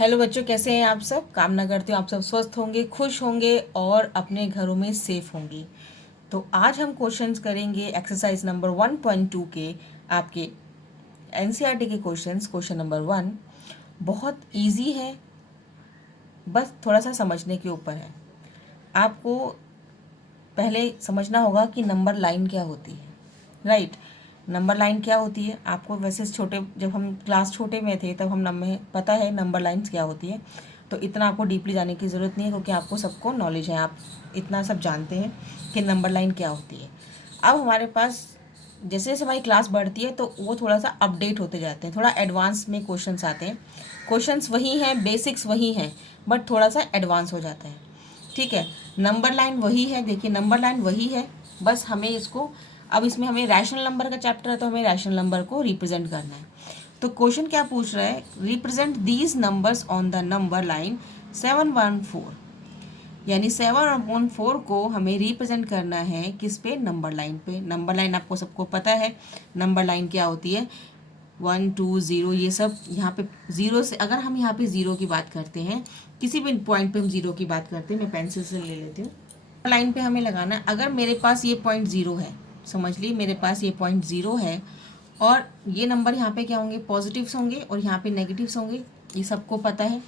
Hello बच्चों, कैसे हैं आप सब। कामना करती हूँ आप सब स्वस्थ होंगे, खुश होंगे और अपने घरों में सेफ होंगे। तो आज हम क्वेश्चंस करेंगे एक्सरसाइज नंबर 1.2 के आपके एनसीईआरटी के क्वेश्चंस। क्वेश्चन नंबर 1 बहुत इजी है, बस थोड़ा सा समझने के ऊपर है। आपको पहले समझना होगा कि नंबर लाइन क्या होती है। राइट, नंबर लाइन क्या होती है आपको वैसे छोटे, जब हम क्लास छोटे में थे तब हम हमें पता है नंबर लाइंस क्या होती है। तो इतना आपको डीपली जाने की ज़रूरत नहीं है, क्योंकि आपको सबको नॉलेज है, आप इतना सब जानते हैं कि नंबर लाइन क्या होती है। अब हमारे पास जैसे जैसे हमारी क्लास बढ़ती है तो वो थोड़ा सा अपडेट होते जाते हैं, थोड़ा एडवांस में क्वेश्चंस आते हैं। क्वेश्चंस वही हैं, बेसिक्स वही हैं, बट थोड़ा सा एडवांस हो जाता है। ठीक है, नंबर लाइन वही है, देखिए नंबर लाइन वही है, बस हमें इसको, अब इसमें हमें रैशनल नंबर का चैप्टर है तो हमें रैशनल नंबर को रिप्रेजेंट करना है। तो क्वेश्चन क्या पूछ रहा है, represent these numbers on the number line 714, यानी 7/4 को हमें रिप्रेजेंट करना है किस पे, नंबर लाइन पे। नंबर लाइन आपको सबको पता है नंबर लाइन क्या होती है, 1 2 0 ये सब। यहाँ पे ज़ीरो से, अगर हम यहाँ पे ज़ीरो की बात करते हैं, किसी भी पॉइंट पे हम ज़ीरो की बात करते हैं, मैं पेंसिल से ले लेती हूँ। लाइन पे हमें लगाना है, अगर मेरे पास ये पॉइंट ज़ीरो है, समझ ली मेरे पास ये पॉइंट ज़ीरो है, और ये नंबर यहाँ पे क्या होंगे, पॉजिटिव्स होंगे और यहाँ पे नेगेटिव्स होंगे, ये सबको पता है,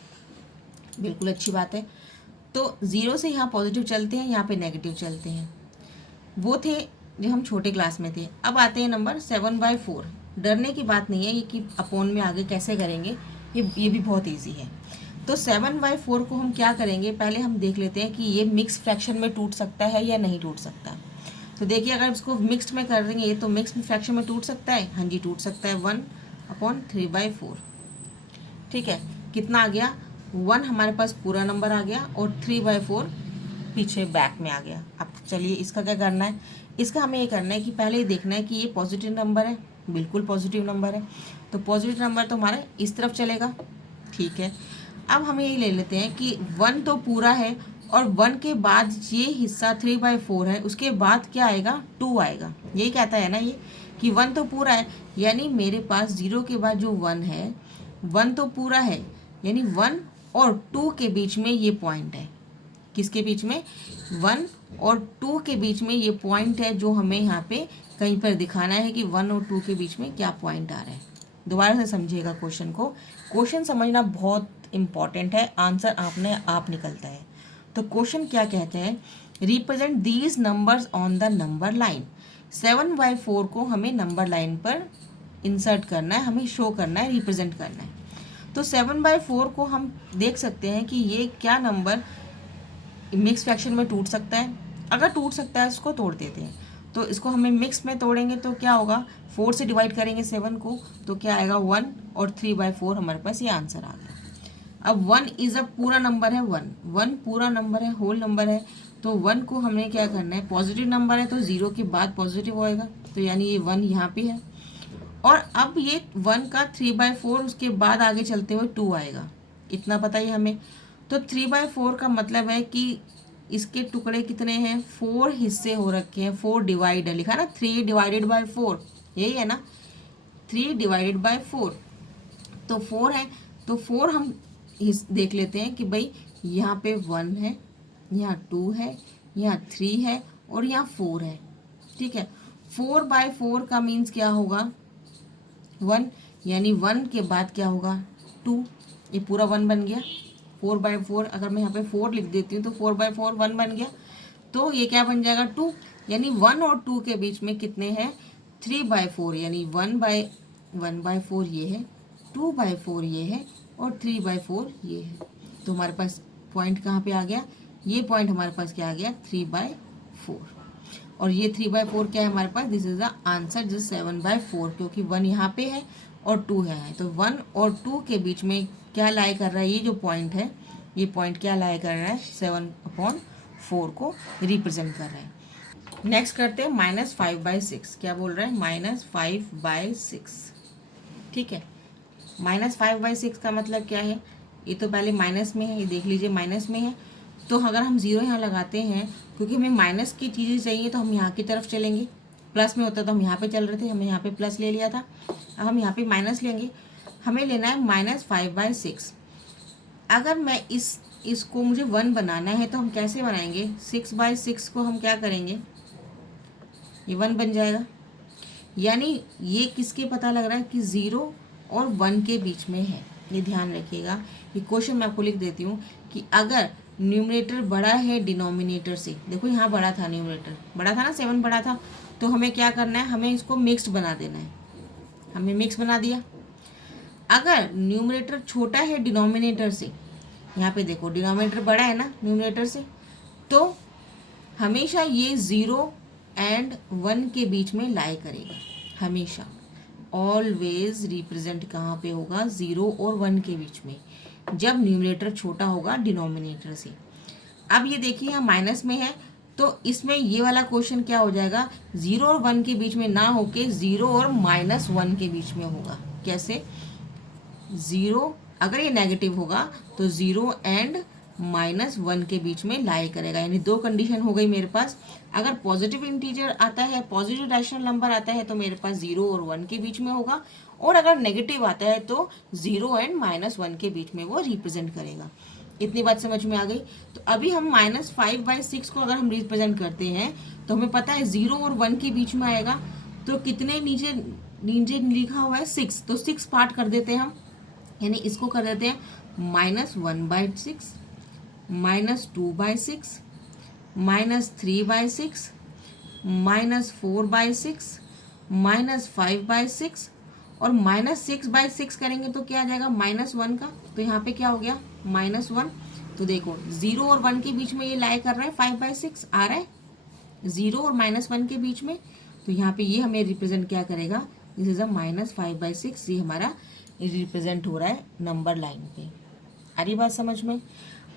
बिल्कुल अच्छी बात है। तो ज़ीरो से यहाँ पॉजिटिव चलते हैं, यहाँ पे नेगेटिव चलते हैं। वो थे जो हम छोटे क्लास में थे। अब आते हैं नंबर 7/4। डरने की बात नहीं है ये कि अपोन में आगे कैसे करेंगे, ये भी बहुत ईजी है। तो 7/4 को हम क्या करेंगे, पहले हम देख लेते हैं कि ये मिक्स फ्रैक्शन में टूट सकता है या नहीं टूट सकता। तो देखिए, अगर इसको मिक्स्ड में कर देंगे तो मिक्स फ्रैक्शन में टूट सकता है, हाँ जी टूट सकता है, 1/3/4। ठीक है, कितना आ गया, 1 हमारे पास पूरा नंबर आ गया और 3/4 पीछे बैक में आ गया। अब चलिए इसका क्या करना है, इसका हमें ये करना है कि पहले ये देखना है कि ये पॉजिटिव नंबर है, बिल्कुल पॉजिटिव नंबर है। तो पॉजिटिव नंबर तो हमारा इस तरफ चलेगा। ठीक है, अब हम ये ले लेते हैं कि 1 तो पूरा है और 1 के बाद ये हिस्सा 3/4 है, उसके बाद क्या आएगा, 2 आएगा। यही कहता है ना ये कि 1 तो पूरा है, यानी मेरे पास 0 के बाद जो 1 है, 1 तो पूरा है, यानी 1 और 2 के बीच में ये पॉइंट है। किसके बीच में, 1 और 2 के बीच में ये पॉइंट है, जो हमें यहाँ पे कहीं पर दिखाना है कि 1 और 2 के बीच में क्या पॉइंट आ रहा है। दोबारा से समझिएगा क्वेश्चन को, क्वेश्चन समझना बहुत इंपॉर्टेंट है, आंसर आपने आप निकलता है। तो क्वेश्चन क्या कहते हैं, represent these numbers on the number line. 7/4 को हमें नंबर लाइन पर इंसर्ट करना है, हमें शो करना है, रिप्रेजेंट करना है। तो 7/4 को हम देख सकते हैं कि ये क्या नंबर मिक्स फ्रैक्शन में टूट सकता है। अगर टूट सकता है इसको तोड़ देते हैं, तो इसको हमें मिक्स में तोड़ेंगे तो क्या होगा, 4 से डिवाइड करेंगे 7 को तो क्या आएगा, 1 और 3/4 हमारे पास ये आंसर आ गया। अब 1 इज़ अ पूरा नंबर है, 1 पूरा नंबर है, होल नंबर है। तो 1 को हमने क्या करना है, पॉजिटिव नंबर है तो 0 के बाद पॉजिटिव होएगा, तो यानी ये 1 यहाँ पे है। और अब ये 1 का 3/4 उसके बाद आगे चलते हुए 2 आएगा, इतना पता ही हमें। तो 3/4 का मतलब है कि इसके टुकड़े कितने हैं, 4 हिस्से हो रखे हैं, 4 डिवाइड है, लिखा ना 3/4, यही है ना, 3/4। तो 4 है, तो 4 हम देख लेते हैं कि भाई यहाँ पे 1 है, यहाँ 2 है, यहाँ 3 है और यहाँ 4 है। ठीक है, 4/4 का मीन्स क्या होगा, 1, यानी 1 के बाद क्या होगा, 2, ये पूरा 1 बन गया। 4/4, अगर मैं यहाँ पे 4 लिख देती हूँ तो 4/4 1 बन गया, तो ये क्या बन जाएगा, 2, यानी 1 और 2 के बीच में कितने हैं, 3/4, यानी 1/4 ये है, 2/4 ये है और 3/4 ये है। तो हमारे पास पॉइंट कहाँ पे आ गया, ये पॉइंट हमारे पास क्या आ गया, 3/4। और ये 3/4 क्या है हमारे पास, this is the answer, this 7/4, क्योंकि 1 यहाँ पे है और 2 है। तो 1 और 2 के बीच में क्या लाई कर रहा है, ये जो पॉइंट है, ये पॉइंट क्या लाई कर रहा है, 7/4 को रिप्रेजेंट कर रहा है। नेक्स्ट करते हैं -5/6। क्या बोल रहा है, -5/6। ठीक है, -5/6 का मतलब क्या है, ये तो पहले माइनस में है, ये देख लीजिए माइनस में है। तो अगर हम ज़ीरो यहाँ लगाते हैं, क्योंकि हमें माइनस की चीज़ें चाहिए तो हम यहाँ की तरफ चलेंगे। प्लस में होता तो हम यहाँ पे चल रहे थे, हमने यहाँ पे प्लस ले लिया था, अब हम यहाँ पे माइनस लेंगे। हमें लेना है -5/6। अगर मैं इसको मुझे 1 बनाना है तो हम कैसे बनाएंगे, 6/6 को हम क्या करेंगे, ये 1 बन जाएगा। यानी ये किसके पता लग रहा है कि 0 और 1 के बीच में है। ये ध्यान रखिएगा। ये क्वेश्चन मैं आपको लिख देती हूँ कि अगर न्यूमरेटर बड़ा है डिनोमिनेटर से, देखो यहाँ बड़ा था, न्यूमरेटर बड़ा था ना, 7 बड़ा था, तो हमें क्या करना है, हमें इसको मिक्स्ड बना देना है। हमने मिक्स बना दिया। अगर न्यूमरेटर छोटा है डिनोमिनेटर से, यहाँ पे देखो डिनोमिनेटर बड़ा है ना न्यूमरेटर से, तो हमेशा ये 0 एंड 1 के बीच में लाई करेगा। हमेशा ऑलवेज रिप्रेजेंट कहाँ पे होगा, 0 और 1 के बीच में, जब न्यूमरेटर छोटा होगा डिनोमिनेटर से। अब ये देखिए यहाँ माइनस में है, तो इसमें ये वाला क्वेश्चन क्या हो जाएगा, 0 और 1 के बीच में ना होके 0 और -1 के बीच में होगा। कैसे, 0 अगर ये नेगेटिव होगा तो 0 एंड -1 के बीच में लाई करेगा। यानी दो कंडीशन हो गई मेरे पास। अगर पॉजिटिव इंटीजर आता है, पॉजिटिव रैशनल नंबर आता है, तो मेरे पास 0 और 1 के बीच में होगा, और अगर नेगेटिव आता है तो 0 एंड -1 के बीच में वो रिप्रेजेंट करेगा। इतनी बात समझ में आ गई। तो अभी हम -5/6 को अगर हम रिप्रेजेंट करते हैं तो हमें पता है 0 और 1 के बीच में आएगा, तो कितने नीचे नीचे लिखा हुआ है 6, तो 6 पार्ट कर देते हैं हम। यानी इसको कर देते हैं -1/6, -2/6, -3/6, -4/6, -5/6, और -6/6 करेंगे तो क्या आ जाएगा, -1 का। तो यहाँ पे क्या हो गया, -1। तो देखो 0 और 1 के बीच में ये लाई कर रहा है, 5/6 आ रहा है 0 और -1 के बीच में। तो यहाँ पे ये हमें रिप्रेजेंट क्या करेगा, दिस इज अ -5/6। ये हमारा रिप्रेजेंट हो रहा है नंबर लाइन पे। आ रही बात समझ में।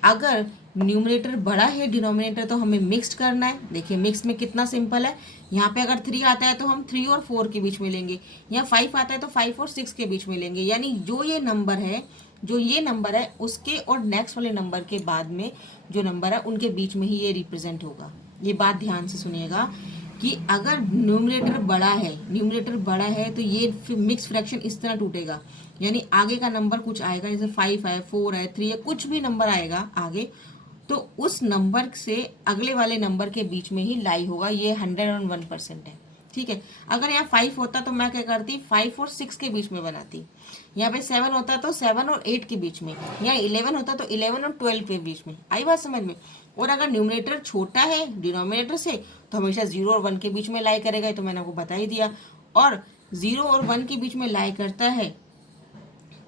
अगर न्यूमरेटर बड़ा है डिनोमिनेटर, तो हमें मिक्स्ड करना है। देखिए मिक्स में कितना सिंपल है। यहाँ पे अगर 3 आता है तो हम 3 और 4 के बीच में लेंगे, यहाँ 5 आता है तो 5 और 6 के बीच में लेंगे। यानी जो ये नंबर है उसके और नेक्स्ट वाले नंबर के बाद में जो नंबर है उनके बीच में ही ये रिप्रेजेंट होगा। ये बात ध्यान से सुनिएगा कि अगर न्यूमरेटर बड़ा है तो ये मिक्स फ्रैक्शन इस तरह टूटेगा। यानी आगे का नंबर कुछ आएगा, जैसे 5 है, 4 है, 3 है, कुछ भी नंबर आएगा आगे, तो उस नंबर से अगले वाले नंबर के बीच में ही लाई होगा। ये 101% है। ठीक है। अगर यहाँ 5 होता तो मैं क्या करती, 5 और 6 के बीच में बनाती। यहाँ पे 7 होता तो 7 और 8 के बीच में, यहाँ 11 होता तो 11 और 12 के बीच में। आई बात समझ में। और अगर न्यूमरेटर छोटा है डिनोमिनेटर से तो हमेशा 0 और 1 के बीच में लाई करेगा, तो मैंने आपको बता ही दिया। और 0 और 1 के बीच में लाई करता है,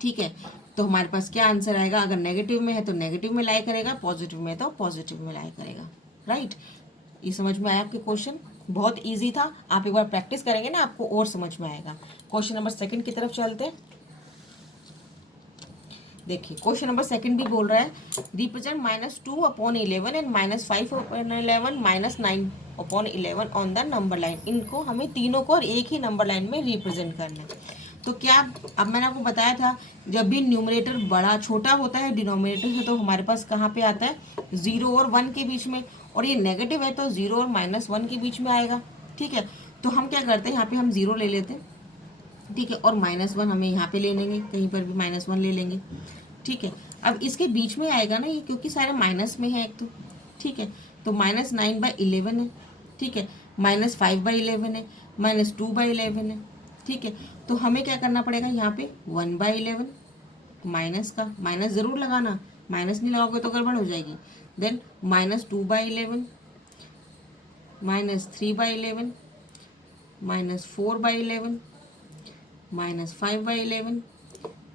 ठीक है, तो हमारे पास क्या आंसर आएगा, अगर नेगेटिव में है तो नेगेटिव में लाई करेगा, पॉजिटिव में तो पॉजिटिव में लाई करेगा। राइट। ये समझ में आया आपके क्वेश्चन, बहुत इजी था। आप एक बार प्रैक्टिस करेंगे ना आपको और समझ में आएगा। क्वेश्चन नंबर 2 की तरफ चलते हैं। देखिए क्वेश्चन नंबर 2 भी बोल रहा है, represent -2/11 and -5/11 -9/11 on the number line. इनको हमें तीनों को और एक ही नंबर लाइन में रिप्रेजेंट करना है। तो क्या, अब मैंने आपको बताया था जब भी न्यूमरेटर छोटा होता है डिनोमिनेटर से, तो हमारे पास कहाँ पे आता है, 0 और 1 के बीच में, और ये नेगेटिव है तो 0 और -1 के बीच में आएगा। ठीक है। तो हम क्या करते हैं, यहाँ पे हम 0 ले लेते हैं, ठीक है, और -1 हमें यहाँ पे ले लेंगे, कहीं पर भी -1 ले लेंगे। ठीक है। अब इसके बीच में आएगा ना ये, क्योंकि सारे माइनस में है एक तो। ठीक है। तो -9/11 है, ठीक है, -5/11 है, -2/11 है। ठीक है। तो हमें क्या करना पड़ेगा, यहाँ पे 1/11 माइनस का, माइनस ज़रूर लगाना, माइनस नहीं लगाओगे तो गड़बड़ हो जाएगी। देन -2/11, -3/11, -4/11, -5/11,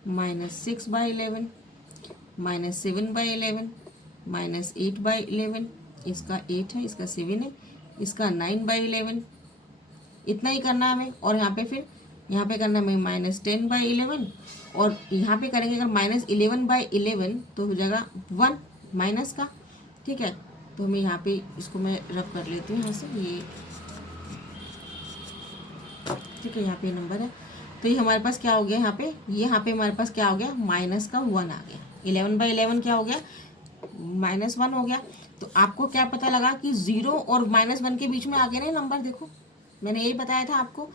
-6/11, -7/11, -8/11, इसका 8 है, इसका 7 है, इसका 9/11। इतना ही करना हमें। और यहाँ पे फिर यहाँ पे करना हमें -10/11, और यहाँ पे करेंगे अगर -11/11 तो हो जाएगा 1 माइनस का। ठीक है। तो हमें यहाँ पे इसको मैं रब कर लेती हूँ यहाँ से, ये ठीक है, यहाँ पे नंबर है। तो ये हमारे पास क्या हो गया, यहाँ पे हमारे पास क्या हो गया, माइनस का 1 आ गया। 11/11 क्या हो गया, -1 हो गया। तो आपको क्या पता लगा कि 0 और -1 के बीच में आ गया ना नंबर। देखो मैंने यही बताया था आपको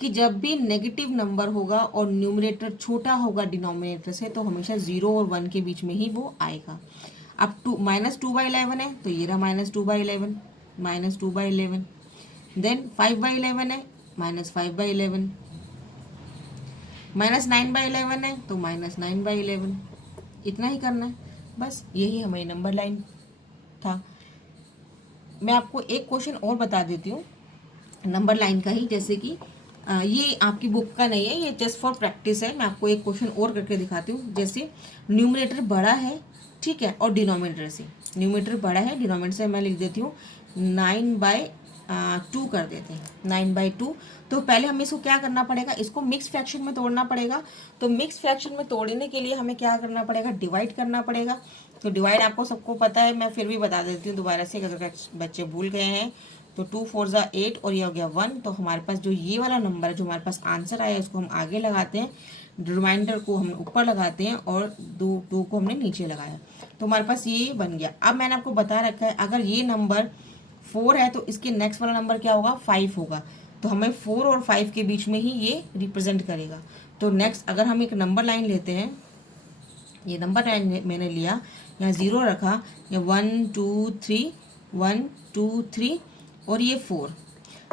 कि जब भी नेगेटिव नंबर होगा और न्यूमरेटर छोटा होगा डिनोमिनेटर से तो हमेशा 0 और 1 के बीच में ही वो आएगा। अब -2/11 है तो ये रहा -2/11, -2/11। देन 5/11 है, -5/11। -9/11 है तो -9/11। इतना ही करना है बस, यही हमारी नंबर लाइन था। मैं आपको एक क्वेश्चन और बता देती हूँ नंबर लाइन का ही, जैसे कि ये आपकी बुक का नहीं है, ये जस्ट फॉर प्रैक्टिस है। मैं आपको एक क्वेश्चन और करके दिखाती हूँ। जैसे न्यूमरेटर बड़ा है, ठीक है, और डिनोमिनेटर से, न्यूमरेटर बड़ा है, डिनोमिनेटर से मैं लिख देती हूँ 9/2 कर देते हैं, 9/2। तो पहले हमें इसको क्या करना पड़ेगा, इसको मिक्स फ्रैक्शन में तोड़ना पड़ेगा। तो मिक्स फ्रैक्शन में तोड़ने के लिए हमें क्या करना पड़ेगा, डिवाइड करना पड़ेगा। तो डिवाइड आपको सबको पता है, मैं फिर भी बता देती हूँ दोबारा से, अगर बच्चे भूल गए हैं तो 2 4 8 और ये हो गया 1। तो हमारे पास जो ये वाला नंबर है, जो हमारे पास आंसर आया, उसको हम आगे लगाते हैं, रिमाइंडर को हम ऊपर लगाते हैं और 2 को हमने नीचे लगाया। तो हमारे पास ये बन गया। अब मैंने आपको बता रखा है अगर ये नंबर 4 है तो इसके नेक्स्ट वाला नंबर क्या होगा, 5 होगा। तो हमें 4 और 5 के बीच में ही ये रिप्रेजेंट करेगा। तो नेक्स्ट अगर हम एक नंबर लाइन लेते हैं, ये नंबर लाइन मैंने लिया, यहाँ 0 रखा, या 1 2 3, 1 2 3 और ये 4।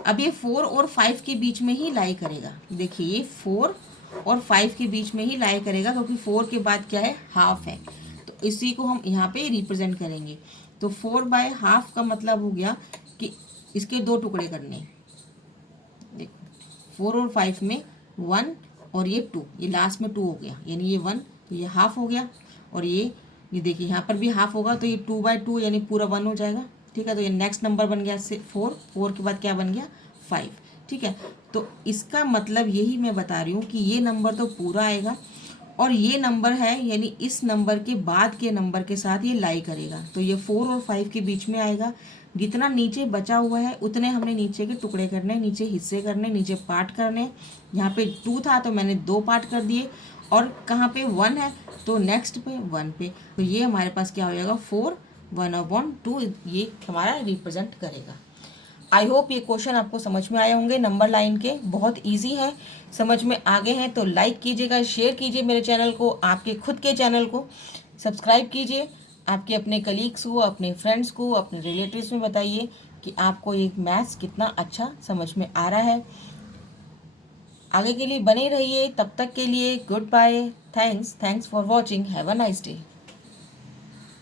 अब ये 4 और 5 के बीच में ही लाई करेगा। देखिए ये 4 और 5 के बीच में ही लाई करेगा, क्योंकि 4 के बाद क्या है, हाफ है। तो इसी को हम यहाँ पे रिप्रेजेंट करेंगे। तो 4/2 का मतलब हो गया कि इसके 2 टुकड़े करने। देखो 4 और 5 में 1 और ये 2, ये लास्ट में 2 हो गया, यानी ये 1, तो ये हाफ हो गया। और ये देखिए यहाँ पर भी हाफ होगा, तो ये 2/2 यानी पूरा 1 हो जाएगा। ठीक है, तो ये नेक्स्ट नंबर बन गया 4 के बाद क्या बन गया, 5। ठीक है, तो इसका मतलब यही मैं बता रही हूँ कि ये नंबर तो पूरा आएगा, और ये नंबर है यानी इस नंबर के बाद के नंबर के साथ ये लाई करेगा। तो ये 4 और 5 के बीच में आएगा। जितना नीचे बचा हुआ है उतने हमने नीचे के टुकड़े करने, नीचे हिस्से करने, नीचे पार्ट करने। यहाँ पे 2 था तो मैंने 2 पार्ट कर दिए, और कहाँ पे 1 है तो नेक्स्ट पे 1 पे। तो ये हमारे पास क्या हो जाएगा, 4 1/2 ये हमारा रिप्रेजेंट करेगा। आई होप ये क्वेश्चन आपको समझ में आए होंगे, नंबर लाइन के बहुत इजी है, समझ में आ गए हैं तो लाइक कीजिएगा, शेयर कीजिए मेरे चैनल को, आपके खुद के चैनल को सब्सक्राइब कीजिए, आपके अपने कलीग्स को, अपने फ्रेंड्स को, अपने रिलेटिव्स में बताइए कि आपको ये मैथ्स कितना अच्छा समझ में आ रहा है। आगे के लिए बने रहिए, तब तक के लिए good bye, thanks for watching, have a nice day.